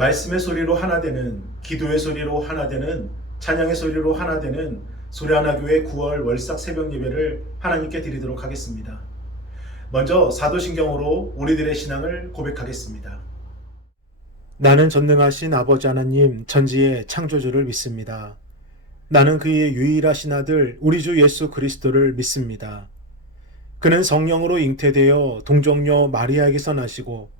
말씀의 소리로 하나 되는 기도의 소리로 하나 되는 찬양의 소리로 하나 되는 소리하나교회 9월 월삭 새벽 예배를 하나님께 드리도록 하겠습니다. 먼저 사도신경으로 우리들의 신앙을 고백하겠습니다. 나는 전능하신 아버지 하나님 전지의 창조주를 믿습니다. 나는 그의 유일하신 아들 우리 주 예수 그리스도를 믿습니다. 그는 성령으로 잉태되어 동정녀 마리아에게서 나시고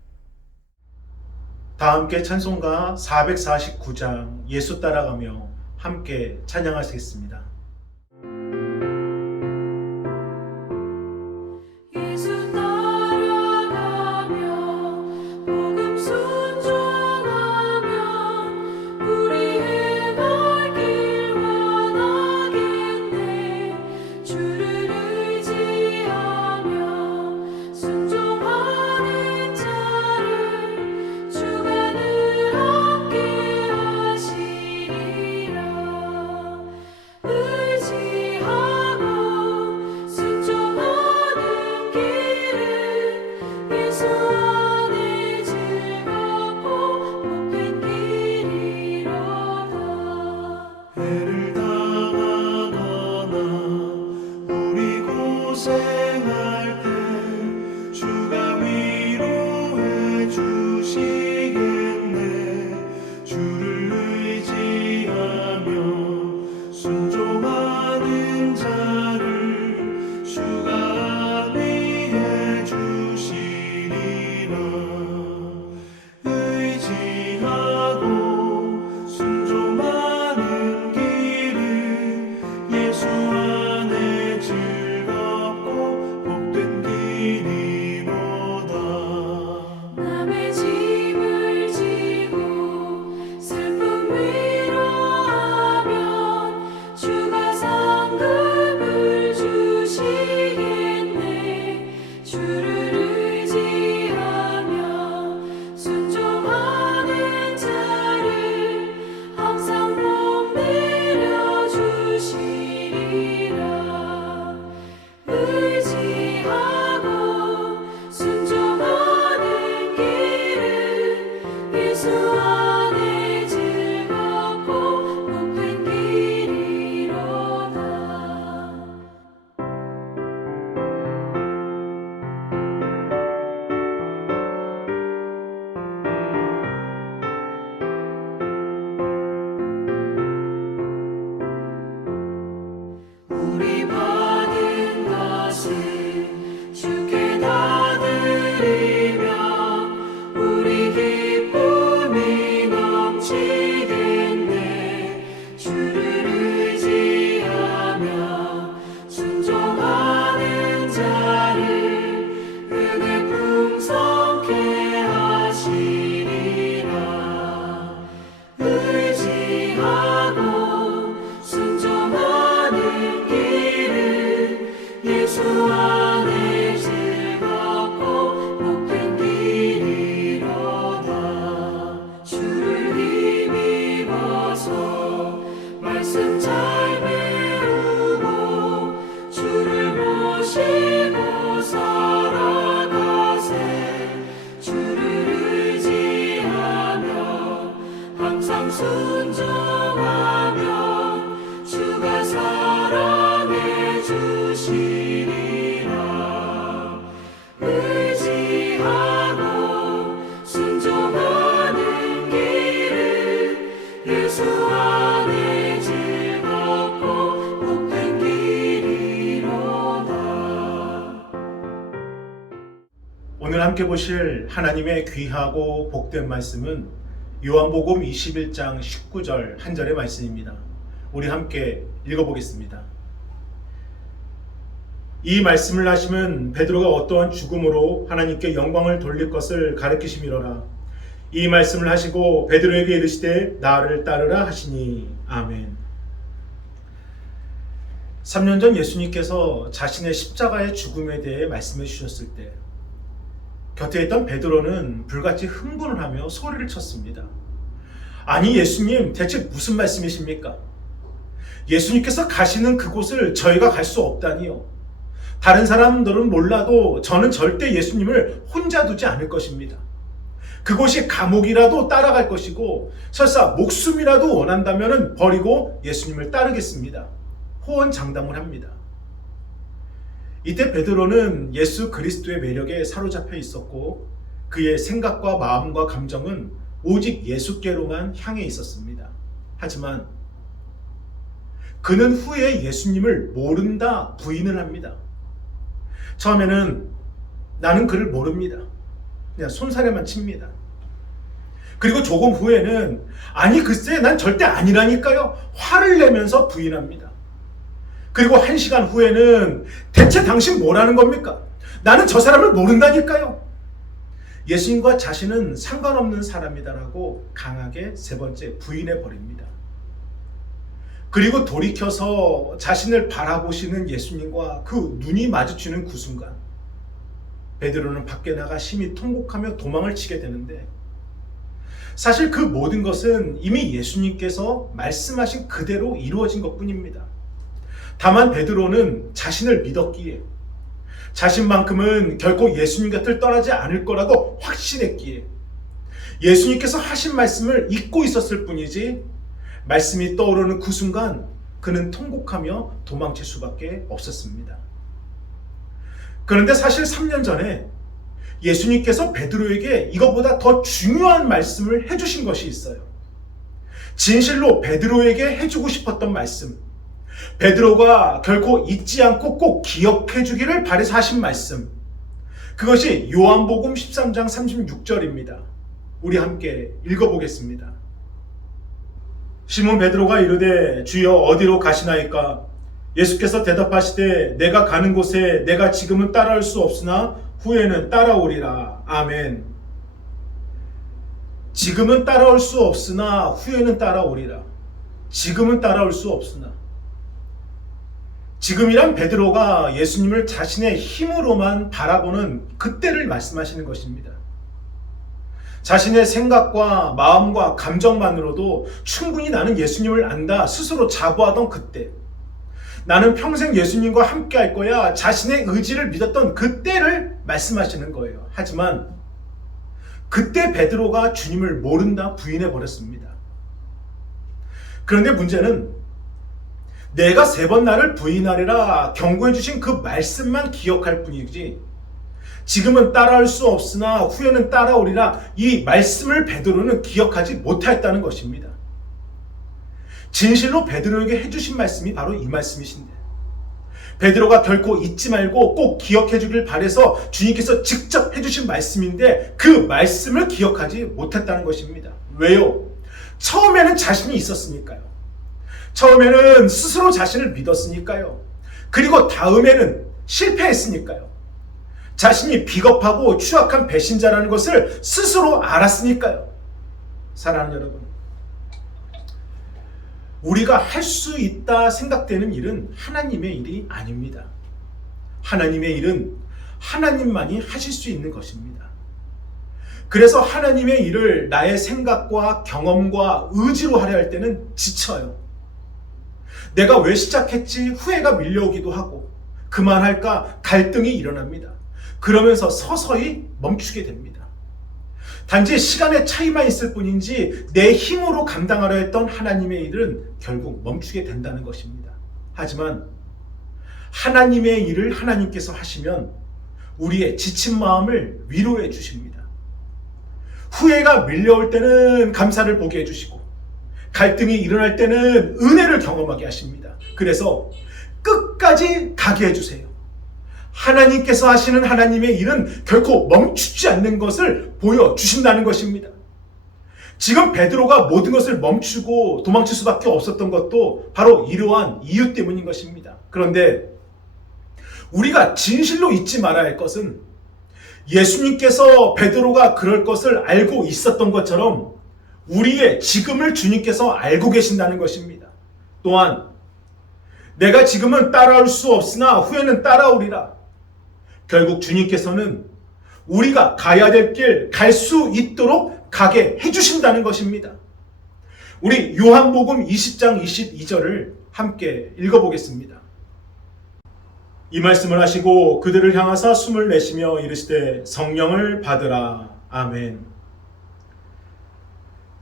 다 함께 찬송가 449장 예수 따라가며 함께 찬양하시겠습니다. we 순종하면 주가 사랑해 주시리라. 의지하고 순종하는 길은 예수 안에 즐겁고 복된 길이로다. 오늘 함께 보실 하나님의 귀하고 복된 말씀은 요한복음 21장 19절 한 절의 말씀입니다. 우리 함께 읽어보겠습니다. 이 말씀을 하시면 베드로가 어떠한 죽음으로 하나님께 영광을 돌릴 것을 가르치심이로라. 이 말씀을 하시고 베드로에게 이르시되 나를 따르라 하시니 아멘. 3년 전 예수님께서 자신의 십자가의 죽음에 대해 말씀해 주셨을 때 곁에 있던 베드로는 불같이 흥분을 하며 소리를 쳤습니다. 아니 예수님 대체 무슨 말씀이십니까? 예수님께서 가시는 그곳을 저희가 갈 수 없다니요. 다른 사람들은 몰라도 저는 절대 예수님을 혼자 두지 않을 것입니다. 그곳이 감옥이라도 따라갈 것이고 설사 목숨이라도 원한다면 버리고 예수님을 따르겠습니다. 호언장담을 합니다. 이때 베드로는 예수 그리스도의 매력에 사로잡혀 있었고 그의 생각과 마음과 감정은 오직 예수께로만 향해 있었습니다. 하지만 그는 후에 예수님을 모른다 부인을 합니다. 처음에는 나는 그를 모릅니다. 그냥 손사래만 칩니다. 그리고 조금 후에는 아니 글쎄 난 절대 아니라니까요. 화를 내면서 부인합니다. 그리고 한 시간 후에는 대체 당신 뭐라는 겁니까? 나는 저 사람을 모른다니까요. 예수님과 자신은 상관없는 사람이다라고 강하게 세 번째 부인해 버립니다. 그리고 돌이켜서 자신을 바라보시는 예수님과 그 눈이 마주치는 그 순간 베드로는 밖에 나가 심히 통곡하며 도망을 치게 되는데 사실 그 모든 것은 이미 예수님께서 말씀하신 그대로 이루어진 것뿐입니다. 다만 베드로는 자신을 믿었기에 자신만큼은 결코 예수님 곁을 떠나지 않을 거라고 확신했기에 예수님께서 하신 말씀을 잊고 있었을 뿐이지 말씀이 떠오르는 그 순간 그는 통곡하며 도망칠 수밖에 없었습니다. 그런데 사실 3년 전에 예수님께서 베드로에게 이것보다 더 중요한 말씀을 해주신 것이 있어요. 진실로 베드로에게 해주고 싶었던 말씀. 베드로가 결코 잊지 않고 꼭 기억해 주기를 바래서 하신 말씀. 그것이 요한복음 13장 36절입니다. 우리 함께 읽어보겠습니다. 시몬 베드로가 이르되 주여 어디로 가시나이까 예수께서 대답하시되 내가 가는 곳에 내가 지금은 따라올 수 없으나 후에는 따라오리라 아멘 지금은 따라올 수 없으나 후에는 따라오리라 지금은 따라올 수 없으나 지금이란 베드로가 예수님을 자신의 힘으로만 바라보는 그때를 말씀하시는 것입니다. 자신의 생각과 마음과 감정만으로도 충분히 나는 예수님을 안다 스스로 자부하던 그때 나는 평생 예수님과 함께 할 거야 자신의 의지를 믿었던 그때를 말씀하시는 거예요. 하지만 그때 베드로가 주님을 모른다 부인해 버렸습니다. 그런데 문제는 내가 세 번 나를 부인하리라 경고해 주신 그 말씀만 기억할 뿐이지 지금은 따라할 수 없으나 후에는 따라오리라 이 말씀을 베드로는 기억하지 못했다는 것입니다. 진실로 베드로에게 해주신 말씀이 바로 이 말씀이신데 베드로가 결코 잊지 말고 꼭 기억해 주길 바래서 주님께서 직접 해주신 말씀인데 그 말씀을 기억하지 못했다는 것입니다. 왜요? 처음에는 자신이 있었으니까요. 처음에는 스스로 자신을 믿었으니까요. 그리고 다음에는 실패했으니까요. 자신이 비겁하고 추악한 배신자라는 것을 스스로 알았으니까요. 사랑하는 여러분. 우리가 할 수 있다 생각되는 일은 하나님의 일이 아닙니다. 하나님의 일은 하나님만이 하실 수 있는 것입니다. 그래서 하나님의 일을 나의 생각과 경험과 의지로 하려 할 때는 지쳐요. 내가 왜 시작했지 후회가 밀려오기도 하고 그만할까 갈등이 일어납니다. 그러면서 서서히 멈추게 됩니다. 단지 시간의 차이만 있을 뿐인지 내 힘으로 감당하려 했던 하나님의 일은 결국 멈추게 된다는 것입니다. 하지만 하나님의 일을 하나님께서 하시면 우리의 지친 마음을 위로해 주십니다. 후회가 밀려올 때는 감사를 보게 해주시고 갈등이 일어날 때는 은혜를 경험하게 하십니다. 그래서 끝까지 가게 해주세요. 하나님께서 하시는 하나님의 일은 결코 멈추지 않는 것을 보여주신다는 것입니다. 지금 베드로가 모든 것을 멈추고 도망칠 수밖에 없었던 것도 바로 이러한 이유 때문인 것입니다. 그런데 우리가 진실로 잊지 말아야 할 것은 예수님께서 베드로가 그럴 것을 알고 있었던 것처럼 우리의 지금을 주님께서 알고 계신다는 것입니다. 또한 내가 지금은 따라올 수 없으나 후에는 따라오리라. 결국 주님께서는 우리가 가야 될 길 갈 수 있도록 가게 해주신다는 것입니다. 우리 요한복음 20장 22절을 함께 읽어보겠습니다. 이 말씀을 하시고 그들을 향하사 숨을 내쉬며 이르시되 성령을 받으라. 아멘.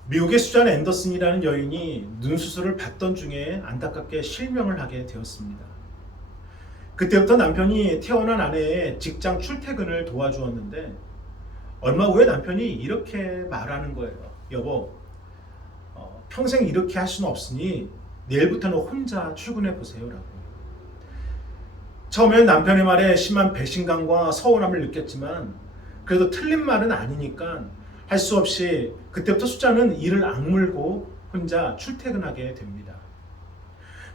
미국의 수잔 앤더슨이라는 여인이 눈 수술을 받던 중에 안타깝게 실명을 하게 되었습니다. 그때부터 남편이 태어난 아내의 직장 출퇴근을 도와주었는데 얼마 후에 남편이 이렇게 말하는 거예요. 여보, 어, 평생 이렇게 할 수는 없으니 내일부터는 혼자 출근해 보세요라고. 처음엔 남편의 말에 심한 배신감과 서운함을 느꼈지만 그래도 틀린 말은 아니니까 할 수 없이 그때부터 숫자는 이를 악물고 혼자 출퇴근하게 됩니다.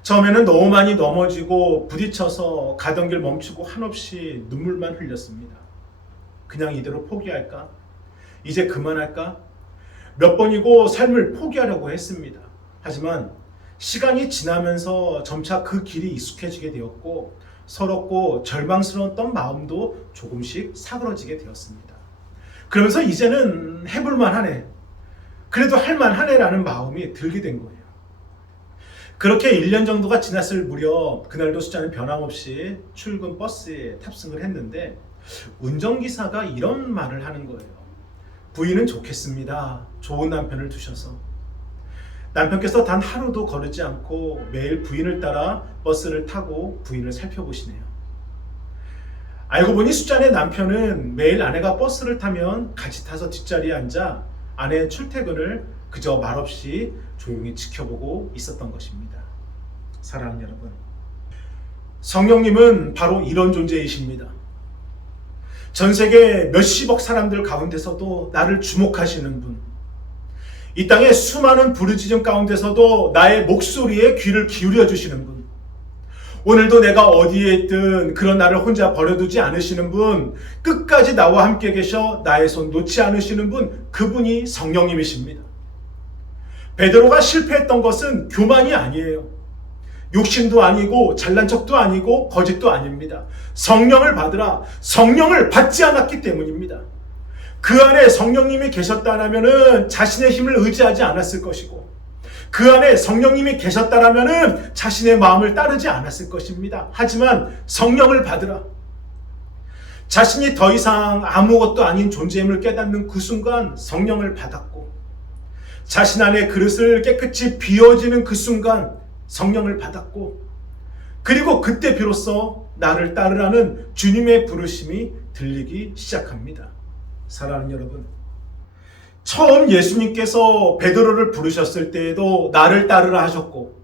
처음에는 너무 많이 넘어지고 부딪혀서 가던 길 멈추고 한없이 눈물만 흘렸습니다. 그냥 이대로 포기할까? 이제 그만할까? 몇 번이고 삶을 포기하려고 했습니다. 하지만 시간이 지나면서 점차 그 길이 익숙해지게 되었고 서럽고 절망스러웠던 마음도 조금씩 사그러지게 되었습니다. 그러면서 이제는 해볼만 하네. 그래도 할만 하네라는 마음이 들게 된 거예요. 그렇게 1년 정도가 지났을 무렵 그날도 숫자는 변함없이 출근 버스에 탑승을 했는데 운전기사가 이런 말을 하는 거예요. 부인은 좋겠습니다. 좋은 남편을 두셔서. 남편께서 단 하루도 거르지 않고 매일 부인을 따라 버스를 타고 부인을 살펴보시네요. 알고 보니 숫자의 남편은 매일 아내가 버스를 타면 같이 타서 뒷자리에 앉아 아내의 출퇴근을 그저 말없이 조용히 지켜보고 있었던 것입니다. 사랑하는 여러분. 성령님은 바로 이런 존재이십니다. 전 세계 몇십억 사람들 가운데서도 나를 주목하시는 분. 이 땅의 수많은 부르짖음 가운데서도 나의 목소리에 귀를 기울여 주시는 분. 오늘도 내가 어디에 있든 그런 나를 혼자 버려두지 않으시는 분, 끝까지 나와 함께 계셔 나의 손 놓지 않으시는 분, 그분이 성령님이십니다. 베드로가 실패했던 것은 교만이 아니에요. 욕심도 아니고 잘난 척도 아니고 거짓도 아닙니다. 성령을 받으라 성령을 받지 않았기 때문입니다. 그 안에 성령님이 계셨다라면은 자신의 힘을 의지하지 않았을 것이고 그 안에 성령님이 계셨다라면은 자신의 마음을 따르지 않았을 것입니다. 하지만 성령을 받으라. 자신이 더 이상 아무것도 아닌 존재임을 깨닫는 그 순간 성령을 받았고 자신 안에 그릇을 깨끗이 비워지는 그 순간 성령을 받았고 그리고 그때 비로소 나를 따르라는 주님의 부르심이 들리기 시작합니다. 사랑하는 여러분, 처음 예수님께서 베드로를 부르셨을 때에도 나를 따르라 하셨고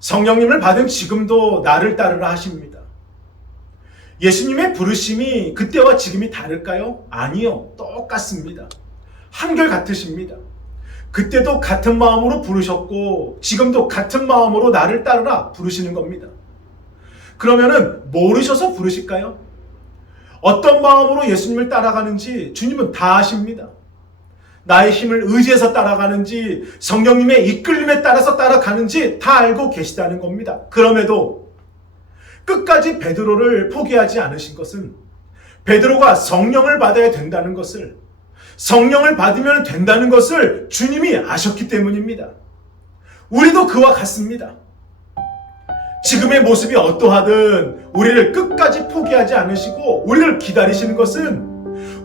성령님을 받은 지금도 나를 따르라 하십니다. 예수님의 부르심이 그때와 지금이 다를까요? 아니요. 똑같습니다. 한결 같으십니다. 그때도 같은 마음으로 부르셨고 지금도 같은 마음으로 나를 따르라 부르시는 겁니다. 그러면은 모르셔서 부르실까요? 어떤 마음으로 예수님을 따라가는지 주님은 다 아십니다. 나의 힘을 의지해서 따라가는지 성령님의 이끌림에 따라서 따라가는지 다 알고 계시다는 겁니다. 그럼에도 끝까지 베드로를 포기하지 않으신 것은 베드로가 성령을 받아야 된다는 것을 성령을 받으면 된다는 것을 주님이 아셨기 때문입니다. 우리도 그와 같습니다. 지금의 모습이 어떠하든 우리를 끝까지 포기하지 않으시고 우리를 기다리시는 것은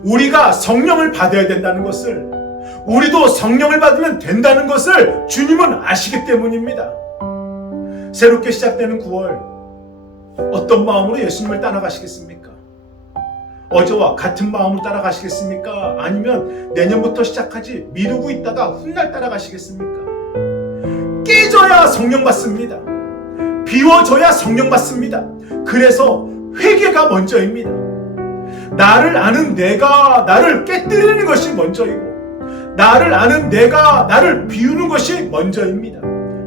우리가 성령을 받아야 된다는 것을 우리도 성령을 받으면 된다는 것을 주님은 아시기 때문입니다. 새롭게 시작되는 9월 어떤 마음으로 예수님을 따라가시겠습니까? 어제와 같은 마음으로 따라가시겠습니까? 아니면 내년부터 시작하지 미루고 있다가 훗날 따라가시겠습니까? 깨져야 성령 받습니다. 비워져야 성령 받습니다. 그래서 회개가 먼저입니다. 나를 아는 내가 나를 깨뜨리는 것이 먼저이고 나를 아는 내가 나를 비우는 것이 먼저입니다.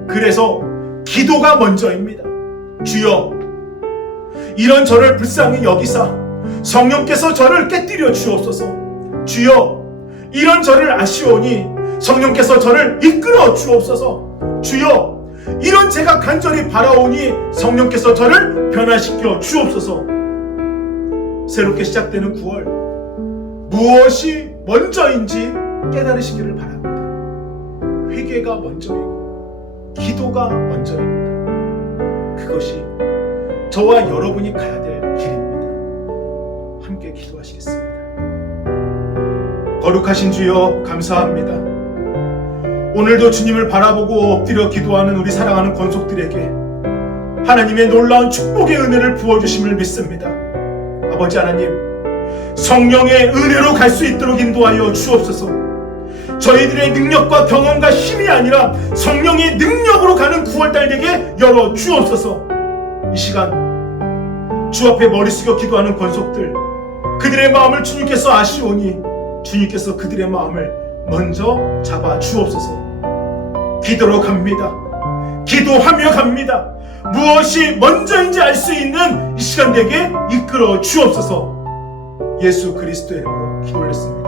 그래서 기도가 먼저입니다. 주여 이런 저를 불쌍히 여기사 성령께서 저를 깨뜨려 주옵소서. 주여, 이런 저를 아시오니 성령께서 저를 이끌어 주옵소서. 주여, 이런 제가 간절히 바라오니 성령께서 저를 변화시켜 주옵소서. 새롭게 시작되는 9월, 무엇이 먼저인지 깨달으시기를 바랍니다. 회개가 먼저이고, 기도가 먼저입니다. 그것이 저와 여러분이 가야 될 길입니다. 함께 기도하시겠습니다. 거룩하신 주여 감사합니다. 오늘도 주님을 바라보고 엎드려 기도하는 우리 사랑하는 권속들에게 하나님의 놀라운 축복의 은혜를 부어주심을 믿습니다. 아버지 하나님, 성령의 은혜로 갈 수 있도록 인도하여 주옵소서. 저희들의 능력과 경험과 힘이 아니라 성령의 능력으로 가는 9월달 되게 열어 주옵소서. 이 시간 주 앞에 머리 숙여 기도하는 권속들 그들의 마음을 주님께서 아시오니 주님께서 그들의 마음을 먼저 잡아 주옵소서. 기도로 갑니다. 기도하며 갑니다. 무엇이 먼저인지 알 수 있는 이 시간 되게 이끌어 주옵소서. 예수 그리스도의 이름으로 기도 올렸습니다.